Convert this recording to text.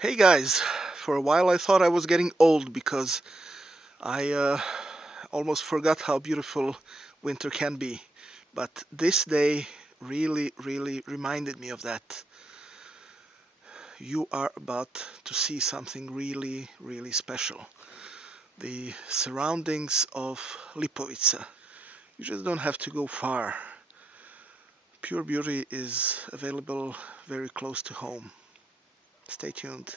Hey guys, for a while I thought I was getting old because I almost forgot how beautiful winter can be. But this day really reminded me of that. You are about to see something really special. The surroundings of Lipovica. You just don't have to go far. Pure beauty is available very close to home. Stay tuned.